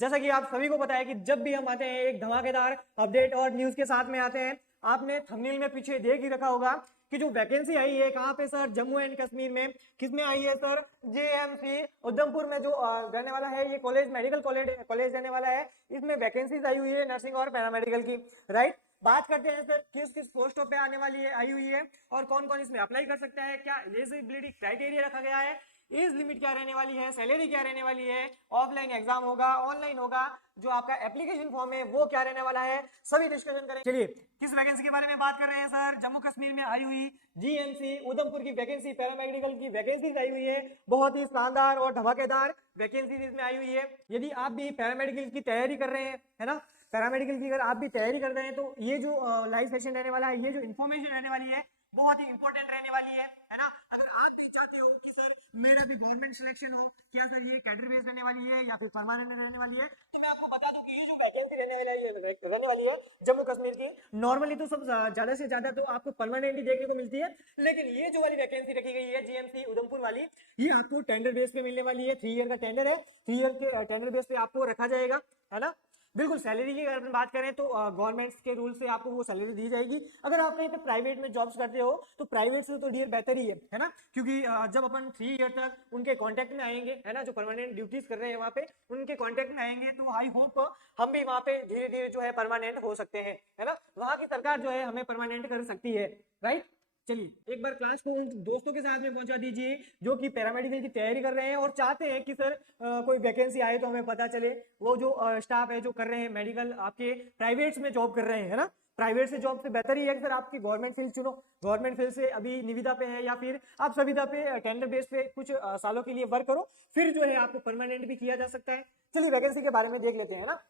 जैसा कि आप सभी को पता है कि जब भी हम आते हैं एक धमाकेदार अपडेट और न्यूज के साथ में आते हैं। आपने थंबनेल में पीछे देख ही रखा होगा कि जो वैकेंसी आई है कहाँ पे सर, जम्मू एंड कश्मीर में। किसमें आई है सर? जेएमसी उधमपुर में जो रहने वाला है ये कॉलेज, मेडिकल कॉलेज रहने वाला है। इसमें वैकेंसीज आई हुई है नर्सिंग और पैरामेडिकल की, राइट। बात करते हैं सर किस किस पोस्टों पे आने वाली है, आई हुई है और कौन कौन इसमें अप्लाई कर सकता है, क्या एलिजिबिलिटी क्राइटेरिया रखा गया है, एज लिमिट क्या रहने वाली है, सैलरी क्या रहने वाली है, ऑफलाइन एग्जाम होगा, ऑनलाइन होगा, जो आपका एप्लीकेशन फॉर्म है वो क्या रहने वाला है, सभी डिस्कशन करें। चलिए किस वैकेंसी के बारे में बात कर रहे हैं सर? जम्मू कश्मीर में आई हुई जीएमसी उधमपुर की वैकेंसी, पैरामेडिकल की वैकेंसी आई हुई है। बहुत ही शानदार और धमाकेदार वैकेंसी इसमें आई हुई है। यदि आप भी पैरामेडिकल की तैयारी कर रहे हैं, है ना, पैरामेडिकल की अगर आप भी तैयारी कर रहे हैं तो ये जो लाइव सेशन रहने वाला है, ये जो इन्फॉर्मेशन रहने वाली है बहुत ही इंपॉर्टेंट रहने वाली है ना। अगर आप भी चाहते हो कि सर मेरा भी गवर्नमेंट सिलेक्शन हो, क्या सर ये कैडर बेस रहने वाली है या फिर परमानेंट रहने वाली है, तो मैं आपको बता दूं कि ये जो वैकेंसी रहने वाली है जम्मू कश्मीर की, नॉर्मली तो सब ज्यादा से ज्यादा तो आपको परमानेंट ही देखने को मिलती है, लेकिन ये जो वाली वैकेंसी रखी गई है जीएमसी उधमपुर वाली, ये आपको टेंडर बेस पे मिलने वाली है। 3 ईयर का टेंडर है, 3 ईयर के टेंडर बेस पे आपको रखा जाएगा, है ना। बिल्कुल सैलरी की अगर बात करें तो गवर्नमेंट के रूल से आपको वो सैलरी दी जाएगी। अगर आप कहीं पे प्राइवेट में जॉब्स करते हो तो प्राइवेट से तो डियर बेहतर ही है ना, क्योंकि जब अपन 3 ईयर तक उनके कांटेक्ट में आएंगे, है ना, जो परमानेंट ड्यूटीज कर रहे हैं वहाँ पे उनके कांटेक्ट में आएंगे, तो आई होप हम भी वहाँ पे धीरे धीरे जो है परमानेंट हो सकते हैं, है ना। वहाँ की सरकार जो है हमें परमानेंट कर सकती है, राइट। चलिए एक बार क्लास को उन दोस्तों के साथ में पहुंचा दीजिए जो कि पैरामेडिकल की तैयारी कर रहे हैं और चाहते हैं कि सर कोई वैकेंसी आए तो हमें पता चले। वो जो स्टाफ है जो कर रहे हैं मेडिकल, आपके प्राइवेट्स में जॉब कर रहे हैं, है ना, प्राइवेट से जॉब से बेहतर ही है कि सर आपकी गवर्नमेंट फील्ड चुनो। गवर्नमेंट फील्ड से अभी निविदा पे है या फिर आप सविदा पे टेंडर बेस पे कुछ सालों के लिए वर्क करो, फिर जो है आपको परमानेंट भी किया जा सकता है। चलिए वैकेंसी के बारे में देख लेते हैं ना।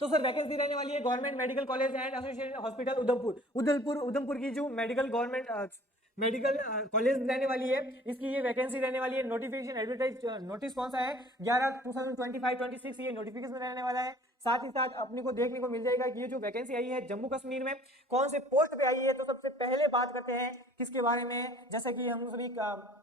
तो सर वैकेंसी रहने वाली है government medical college and associated hospital Udhampur की जो मेडिकल गवर्नमेंट मेडिकल कॉलेज रहने वाली है, इसकी ये वैकेंसी रहने वाली है। नोटिफिकेशन एडवर्टाइज नोटिस कौन सा है? 11/2025-26 ये नोटिफिकेशन रहने वाला है। साथ ही साथ अपने को देखने को मिल जाएगा कि ये जो वैकेंसी आई है जम्मू कश्मीर में कौन से पोस्ट पे आई है। तो सबसे पहले बात करते हैं किसके बारे में, जैसे कि हम सभी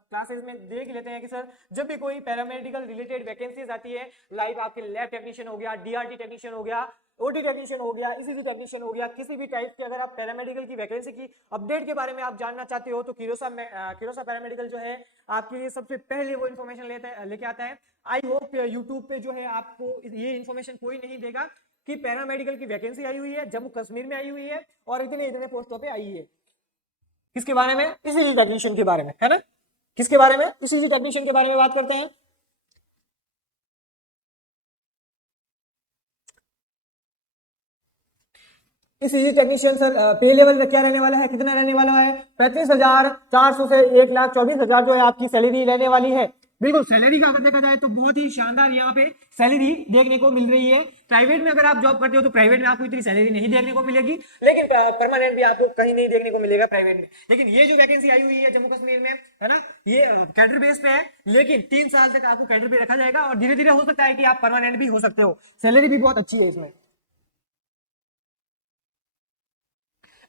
क्लासेस में देख लेते हैं कि सर जब भी कोई पैरामेडिकल रिलेटेड वैकेंसीज आती है, लाइक आपके लैब टेक्नीशियन हो गया, डीआरटी टेक्नीशियन हो गया, ओटी टेक्नीशियन हो गया, ईसीजी टेक्नीशियन हो गया, किसी भी टाइप के अगर आप पैरामेडिकल की वैकेंसी की अपडेट के बारे में आप जानना चाहते हो तो किरोसा पैरामेडिकल जो है आपके लिए सबसे पहले वो इन्फॉर्मेशन लेके आता है। आई होप यूट्यूब पे जो है आपको ये इन्फॉर्मेशन कोई नहीं देगा कि पैरामेडिकल की वैकेंसी आई हुई है, जम्मू कश्मीर में आई हुई है और इतने इतने पोस्टों पे आई है। किसके बारे में? ईसीजी टेक्नीशियन के बारे में, है ना। किसके बारे में? ईसीजी टेक्नीशियन के बारे में बात करते हैं। ईसीजी टेक्नीशियन सर पे लेवल क्या रहने वाला है, कितना रहने वाला है? 35,400 से 1,24,000 जो है आपकी सैलरी रहने वाली है। बिल्कुल सैलरी का अगर देखा जाए तो बहुत ही शानदार यहाँ पे सैलरी देखने को मिल रही है। प्राइवेट में अगर आप जॉब करते हो तो प्राइवेट में आपको इतनी सैलरी नहीं देखने को मिलेगी, लेकिन परमानेंट भी आपको कहीं नहीं देखने को मिलेगा प्राइवेट में। लेकिन ये जो वैकेंसी आई हुई है जम्मू कश्मीर में, है ना, ये कैडर बेस पे है, लेकिन 3 साल तक आपको कैडर पे रखा जाएगा और धीरे धीरे हो सकता है कि आप परमानेंट भी हो सकते हो। सैलरी भी बहुत अच्छी है इसमें।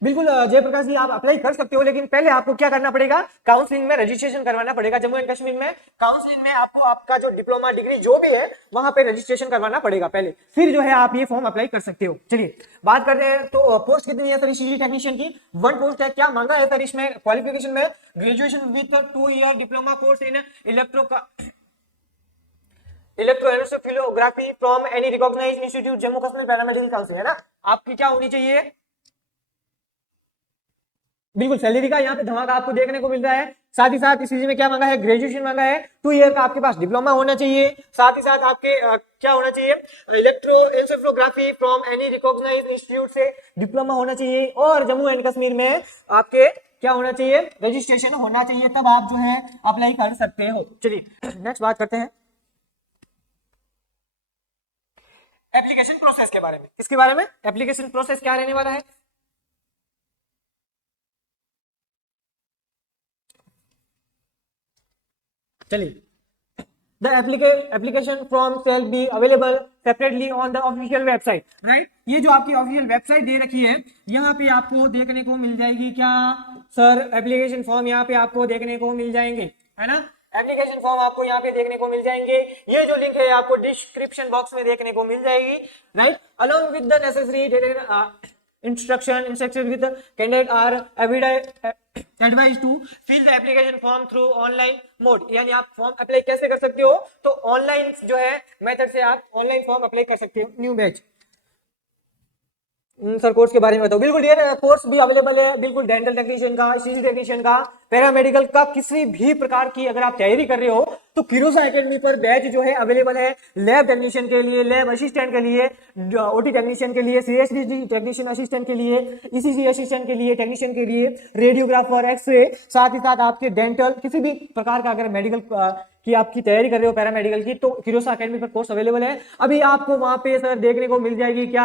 बिल्कुल जयप्रकाश जी आप अप्लाई कर सकते हो, लेकिन पहले आपको क्या करना पड़ेगा? काउंसलिंग में रजिस्ट्रेशन करवाना पड़ेगा। जम्मू एंड कश्मीर में काउंसलिंग में आपको आपका जो डिप्लोमा डिग्री जो भी है वहां पे रजिस्ट्रेशन करवाना पड़ेगा पहले, फिर जो है आप ये फॉर्म अप्लाई कर सकते हो। चलिए बात करते हैं तो पोस्ट कितनी है सर ईसीजी टेक्नीशियन की? 1 पोस्ट है। क्या मांगा है सर इसमें? क्वालिफिकेशन में graduation with 2 year diploma course in electroencephalography from any recognised institute Jammu Kashmir paramedical council, है ना। आपकी क्या होनी चाहिए? बिल्कुल सैलरी का यहाँ पे धमाका आपको देखने को मिल रहा है। साथ ही साथ इस चीज में क्या मांगा है? ग्रेजुएशन मांगा है, 2 ईयर का आपके पास डिप्लोमा होना चाहिए। साथ ही साथ आपके क्या होना चाहिए? इलेक्ट्रोएन्सेफेलोग्राफी फ्रॉम एनी रिकॉग्नाइज्ड इंस्टीट्यूट से डिप्लोमा होना चाहिए और जम्मू एंड कश्मीर में आपके क्या होना चाहिए? रजिस्ट्रेशन होना चाहिए, तब आप जो है अप्लाई कर सकते हो। चलिए नेक्स्ट बात करते हैं एप्लीकेशन प्रोसेस के बारे में। किसके बारे में? एप्लीकेशन प्रोसेस क्या रहने वाला है? चलिए the application form shall be available separately on the official website, right. ये जो आपकी ऑफिशियल वेबसाइट दे रखी है यहाँ पे आपको देखने को मिल जाएगी क्या सर? एप्लीकेशन फॉर्म यहाँ पे आपको देखने को मिल जाएंगे, है ना। एप्लीकेशन फॉर्म आपको यहाँ पे देखने को मिल जाएंगे। ये जो लिंक है आपको डिस्क्रिप्शन बॉक्स में देखने को मिल जाएगी, right. Along with the necessary instruction with the candidate are advised to fill the application form through online mode। यानी आप फॉर्म अप्लाई कैसे कर सकते हो, तो ऑनलाइन जो है मेथड से आप ऑनलाइन फॉर्म अप्लाई कर सकते हो। न्यू बैच सर कोर्स के बारे में बताओ। बिल्कुल डियर, कोर्स भी अवेलेबल है, बिल्कुल डेंटल टेक्नीशियन का, सीजी टेक्नीशियन का, पैरामेडिकल का, किसी भी प्रकार की अगर आप तैयारी कर रहे हो तो फिरोजा एकेडमी पर बैच जो है अवेलेबल है। लैब टेक्नीशियन के लिए, लैब असिस्टेंट के लिए, ओटी टेक्नीशियन के लिए, सीएसडी टेक्नीशियन असिस्टेंट के लिए, ईसीजी असिस्टेंट के लिए, टेक्नीशियन के लिए, रेडियोग्राफर, एक्सरे, साथ ही साथ आपके डेंटल, किसी भी प्रकार का अगर मेडिकल की आपकी तैयारी कर रहे हो पैरामेडिकल की, तो फिरोजा एकेडमी पर कोर्स अवेलेबल है। अभी आपको वहां पे सर देखने को मिल जाएगी क्या,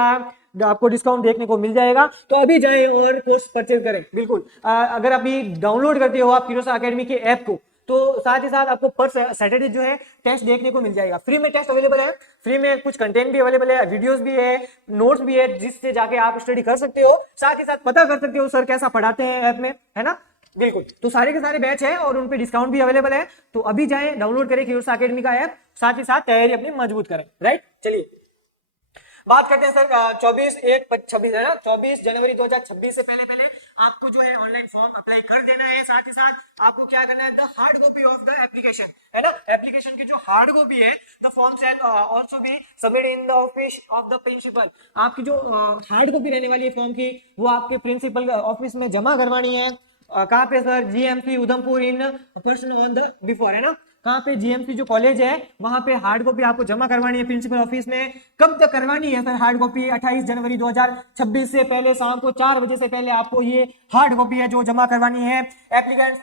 आपको डिस्काउंट देखने को मिल जाएगा, तो अभी जाएं और कोर्स परचेज करें। बिल्कुल अगर अभी डाउनलोड करते हो आप फिरोजा एकेडमी के ऐप को, तो साथ ही साथ आपको पर सैटरडे जो है टेस्ट देखने को मिल जाएगा। फ्री में टेस्ट अवेलेबल है, फ्री में कुछ कंटेंट भी अवेलेबल है, वीडियोस भी है, नोट्स भी है, जिससे जाके आप स्टडी कर सकते हो। साथ ही साथ पता कर सकते हो सर कैसा पढ़ाते हैं ऐप में, है ना। बिल्कुल, तो सारे के सारे बैच है और उन पे डिस्काउंट भी अवेलेबल है। तो अभी जाएं, डाउनलोड करें फिरोजा एकेडमी का ऐप, साथ ही साथ तैयारी अपनी मजबूत करें, राइट। चलिए बात करते हैं सर 24 है ना, 24 जनवरी 2026 से पहले पहले आपको जो है ऑनलाइन फॉर्म अप्लाई कर देना है। साथ ही साथ आपको क्या करना है, the hard copy of the application, है ना, एप्लीकेशन की जो हार्ड कॉपी है, the form shall also be submit in the office of the principal. आपकी जो हार्ड कॉपी रहने वाली है फॉर्म की, वो आपके प्रिंसिपल ऑफिस में जमा करवानी है। कहाँ पे sir, GMC Udhampur in person on the before, है ना, कहाँ पे, जीएमसी जो कॉलेज है वहां पे हार्ड कॉपी आपको जमा करवानी है प्रिंसिपल ऑफिस में। कब तक करवानी है सर हार्ड कॉपी, 28 जनवरी 2026 से पहले, शाम को 4 बजे से पहले आपको ये हार्ड कॉपी है जो जमा करवानी है। एप्लीकेंट्स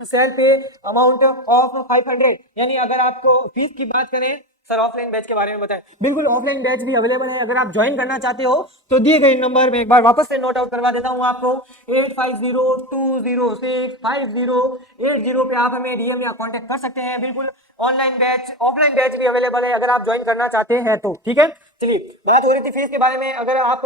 सेल पे अमाउंट ऑफ 500, यानी अगर आपको फीस की बात करें सर, ऑफलाइन बैच के बारे में बताएं। बिल्कुल ऑफलाइन बैच भी अवेलेबल है, अगर आप ज्वाइन करना चाहते हो तो दिए गए नंबर में एक बार वापस से नोट आउट करवा देता हूं आपको, 8502065080 पे आप हमें डीएम या कांटेक्ट कर सकते हैं। बिल्कुल ऑनलाइन बैच, ऑफलाइन बैच भी अवेलेबल है अगर आप ज्वाइन करना चाहते हैं तो, ठीक है। चलिए बात हो रही थी फीस के बारे में, अगर आप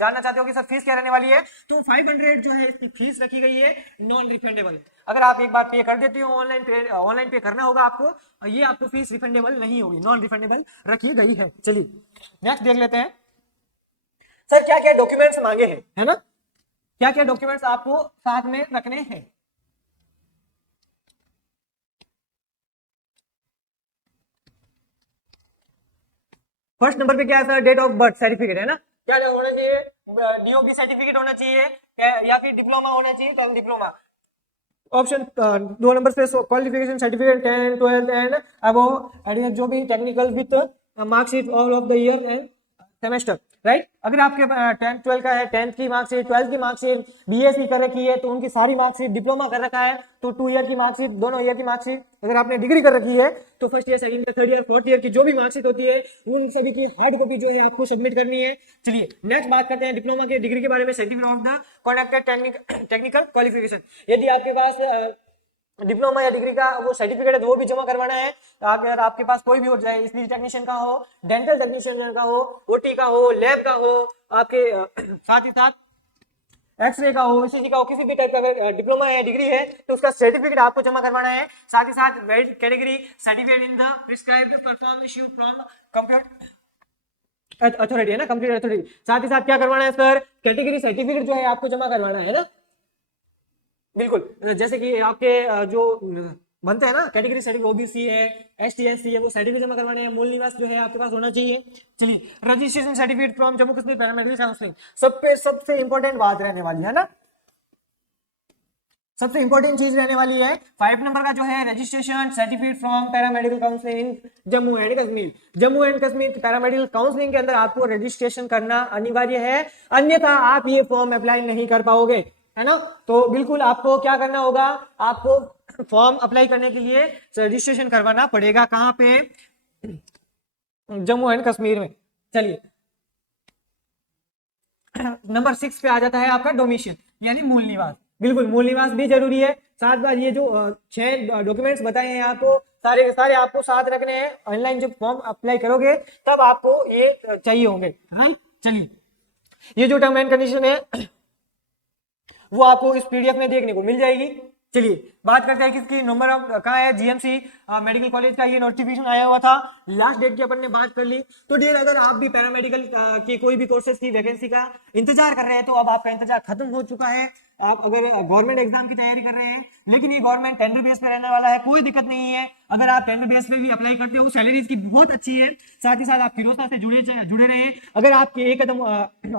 जानना चाहते हो कि सर फीस क्या रहने वाली है, तो 500 जो है इसकी फीस रखी गई है, नॉन रिफंडेबल। अगर आप एक बार पे कर देते हो ऑनलाइन पे करना होगा आपको, ये आपको फीस रिफंडेबल नहीं होगी, नॉन रिफंडेबल रखी गई है। चलिए नेक्स्ट देख लेते हैं सर क्या क्या डॉक्यूमेंट्स मांगे हैं, है ना, क्या क्या डॉक्यूमेंट्स आपको साथ में रखने हैं। फर्स्ट नंबर पे क्या है sir, date of birth certificate, है ना, क्या होना चाहिए, डीओबी सर्टिफिकेट होना चाहिए या फिर डिप्लोमा होना चाहिए, कम डिप्लोमा। ऑप्शन 2 नंबर पे क्वालिफिकेशन सर्टिफिकेट 10, 12 एंड अबव, जो भी technical with marksheet all of the year end semester, right. अगर आपके 10th 12 का है, 10th की मार्कशीट, 12th की मार्कशीट, बीएससी कर रखी है तो उनकी सारी मार्कशीट, डिप्लोमा कर रखा है तो 2 ईयर की मार्कशीट, दोनों ईयर की मार्कशीट, अगर आपने डिग्री कर रखी है तो first year, second year, third year, fourth year की जो भी मार्कशीट होती है उन सभी की हार्ड कॉपी जो है आपको सबमिट करनी है। चलिए नेक्स्ट बात करते हैं डिप्लोमा के डिग्री के बारे में, certificate of the कॉन्डक्टेड technical qualification. यदि आपके पास डिप्लोमा या डिग्री का वो सर्टिफिकेट है तो वो भी जमा करवाना है। अगर आपके पास कोई भी हो, चाहे स्पीच टेक्नीशियन का हो, डेंटल टेक्नीशियन का हो, ओटी का हो, लैब का हो, आपके साथ ही साथ एक्सरे का हो, ईसीजी का हो, किसी भी टाइप का अगर डिप्लोमा है, डिग्री है, तो उसका सर्टिफिकेट आपको जमा करवाना है। साथ ही साथ valid category certificate in the prescribed perform issue from computer authority, है ना, कंप्यूटर अथॉरिटी। साथ ही साथ क्या करवाना है सर, कैटेगरी सर्टिफिकेट जो है आपको जमा करवाना है ना। बिल्कुल जैसे कि आपके जो बनते हैं ना कैटेगरी सर्टिफिकेट, ओबीसी है, एसटी एससी है, वो सर्टिफिकेट जमा करवाने हैं। मूल निवास जो है आपके पास होना चाहिए। चलिए registration certificate from Jammu Kashmir paramedical counselling, सबसे इंपॉर्टेंट बात रहने वाली है ना, सबसे इंपॉर्टेंट चीज रहने वाली है 5 नंबर का जो है registration certificate from paramedical counselling in Jammu and Kashmir. Jammu and Kashmir paramedical counselling के अंदर आपको रजिस्ट्रेशन करना अनिवार्य है, अन्यथा आप ये फॉर्म अप्लाई नहीं कर पाओगे, है ना। तो बिल्कुल आपको क्या करना होगा, आपको फॉर्म अप्लाई करने के लिए रजिस्ट्रेशन करवाना पड़ेगा। कहां पे, जम्मू एंड कश्मीर में। चलिए नंबर 6 पे आ जाता है आपका डोमिशियल, यानी मूल निवास। बिल्कुल मूल निवास भी जरूरी है। साथ बार ये जो 6 डॉक्यूमेंट्स बताए हैं आपको, सारे के सारे आपको साथ रखने हैं। ऑनलाइन जब फॉर्म अप्लाई करोगे तब आपको ये चाहिए होंगे, राइट। चलिए ये जो टर्म एंड कंडीशन है वो आपको इस पीडीएफ में देखने को मिल जाएगी। चलिए बात करते हैं किसकी, नंबर ऑफ कहाँ है, जीएमसी मेडिकल कॉलेज का ये नोटिफिकेशन आया हुआ था, लास्ट डेट की अपन ने बात कर ली। तो डियर अगर आप भी पैरामेडिकल की कोई भी कोर्सेज की वैकेंसी का इंतजार कर रहे हैं तो अब आपका इंतजार खत्म हो चुका है। आप अगर गवर्नमेंट एग्जाम की तैयारी कर रहे हैं, लेकिन ये गवर्नमेंट टेंडर बेस पे रहने वाला है, कोई दिक्कत नहीं है। अगर आप टेंडर बेस पे भी अप्लाई करते हो, सैलरी इसकी बहुत अच्छी है, साथ ही साथ आप फिरोजशाह से जुड़े रहे। अगर आप एक कदम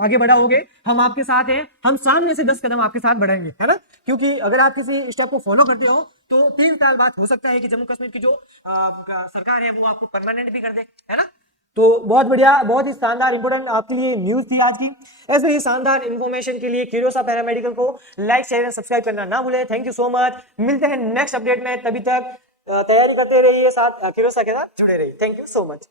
आगे बढ़ाओगे, हम आपके साथ हैं, हम सामने से 10 कदम आपके साथ बढ़ाएंगे, है ना। क्योंकि अगर आप किसी स्टेप को फॉलो करते हो तो 3 साल बाद हो सकता है कि जम्मू कश्मीर की जो सरकार है वो आपको परमानेंट भी कर दे, है ना। तो बहुत बढ़िया, बहुत ही शानदार इंपोर्टेंट आपके लिए न्यूज थी आज की। ऐसे ही शानदार इन्फॉर्मेशन के लिए क्यूरियोसा पैरामेडिकल को लाइक शेयर एंड सब्सक्राइब करना ना भूलें। थैंक यू सो मच, मिलते हैं नेक्स्ट अपडेट में, तभी तक तैयारी करते रहिए, साथ क्यूरियोसा के साथ जुड़े रहिए। Thank you so much.